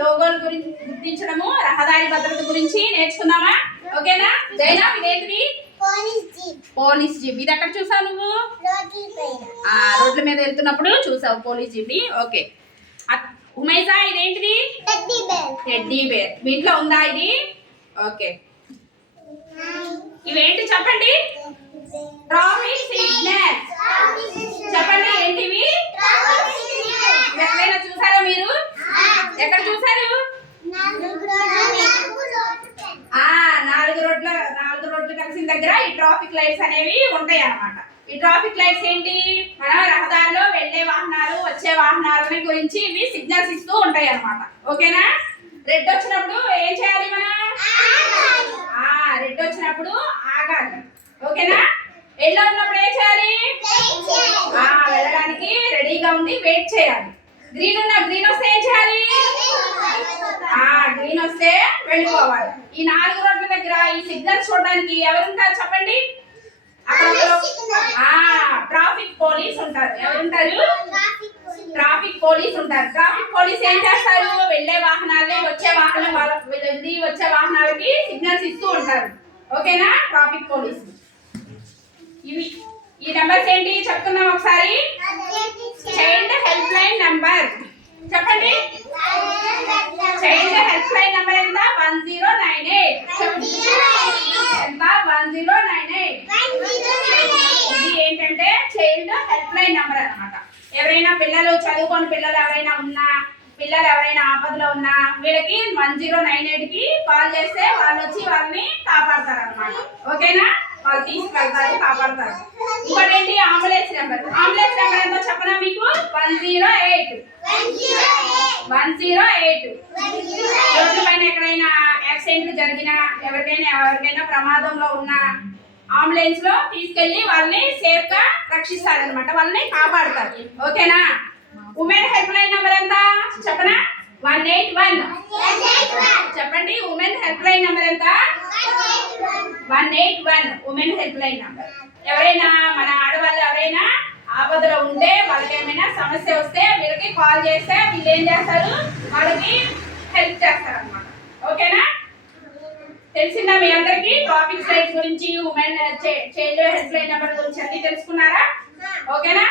లోగోల గురించి గుర్తించడము, రహదారి భద్రత గురించి నేర్చుకుందామా? ఓకేనా? జైనా ఇదేంటిది? Police jeep. ఇది ఎక్కడ చూసావు నువ్వు? రోడ్ల మీద వెళ్తున్నప్పుడు చూసావు పోలీస్ జీప్ ని. ఓకే. ఉమైజా ఇదేంటిది? Teddy bear. మీ ఇంట్లో ఉందా ఇది? ఓకే. ఇవేంటి చెప్పండి? Traffic signal. చెప్పండి ఏంటివి? ఎక్కడైనా చూసారా మీరు? ఎక్కడ చూసారు? నాలుగు రోడ్లు కలిసిన దగ్గర ఈ ట్రాఫిక్ లైట్స్ అనేవి ఉంటాయి అన్నమాట. ఈ ట్రాఫిక్ లైట్స్ ఏంటి? మన రహదారిలో వెళ్లే వాహనాలు, వచ్చే వాహనాలని గురించి ఇవి సిగ్నల్స్ ఇస్తూ ఉంటాయి అన్నమాట. ఓకేనా? రెడ్ వచ్చినప్పుడు ఏం చేయాలి మనం? రెడ్ వచ్చినప్పుడు ఆగాలి. ఓకేనా? ఎల్లో ఉన్నప్పుడు ఏం చేయాలి? వెళ్ళడానికి రెడీగా ఉండి వెయిట్ చేయాలి. గ్రీన్ వస్తే ఏం చేయాలి? గ్రీన్ వస్తే వెళ్ళిపోవాలి. ఈ 4 రోడ్ల దగ్గర ఈ సిగ్నల్స్ చూడడానికి ఎవరుంటారు చెప్పండి? ట్రాఫిక్ పోలీస్ ఉంటారు. ఎవరుంటారు? ట్రాఫిక్ పోలీస్ ఉంటారు. ట్రాఫిక్ పోలీస్ ఏం చేస్తారు? వెళ్లే వాహనాలు, వచ్చే వాహనాలకి సిగ్నల్స్ ఇస్తూ ఉంటారు. ఓకేనా? Traffic police. ఈ నెంబర్స్ ఏంటి చెప్తున్నాం ఒకసారి. చైల్డ్ హెల్ప్ లైన్ నంబర్ చెప్పండి. చైల్డ్ హెల్ప్ లైన్ నంబర్ ఎంత? 1098. ఎంత? 1098. ఇది ఏంటంటే చైల్డ్ హెల్ప్ లైన్ నంబర్ అన్నమాట. ఎవరైనా పిల్లలు, చదువుకోని పిల్లలు ఎవరైనా ఆపదలో ఉన్నా వీళ్ళకి 1098 కి కాల్ చేస్తే వాళ్ళు వచ్చి వాళ్ళని కాపాడతారు అన్నమాట. ఓకేనా? వాళ్ళు తీసుకెళ్తారు, కాపాడతారు. ఇంకోటి ఏంటి? Ambulance number. అంబులెన్స్ నెంబర్ ఎంతో చెప్పనా మీకు? 108. 108. రోడ్ల పైన ఎక్కడైనా యాక్సిడెంట్ జరిగినా, ఎవరికైనా ప్రమాదంలో ఉన్నా అంబులెన్స్ లో తీసుకెళ్లి వాళ్ళని సేఫ్ గా రక్షిస్తారనమాట, వాళ్ళని కాపాడతారు. ఓకేనా? ఉమెన్ హెల్ప్ లైన్ నెంబర్ ఎంత చెప్పనా? 181. చెప్పండి. ఉమెన్ హెల్ప్ లైన్ నెంబర్ ఎంత? 181. Women help line number. ఎవరైనా మన ఆడవాళ్ళు ఎవరైనా ఆపదలో ఉంటే, వాళ్ళకి ఏమైనా సమస్య వస్తే వీళ్ళకి కాల్ చేస్తే వీళ్ళు ఏం చేస్తారు? వాళ్ళకి హెల్ప్ చేస్తారు అన్నమాట. ఓకేనా? తెలిసిందా మీ అందరికి? ట్రాఫిక్ లైట్స్ గురించి, women child help line number గురించి అన్ని తెలుసుకున్నారా? ఓకేనా?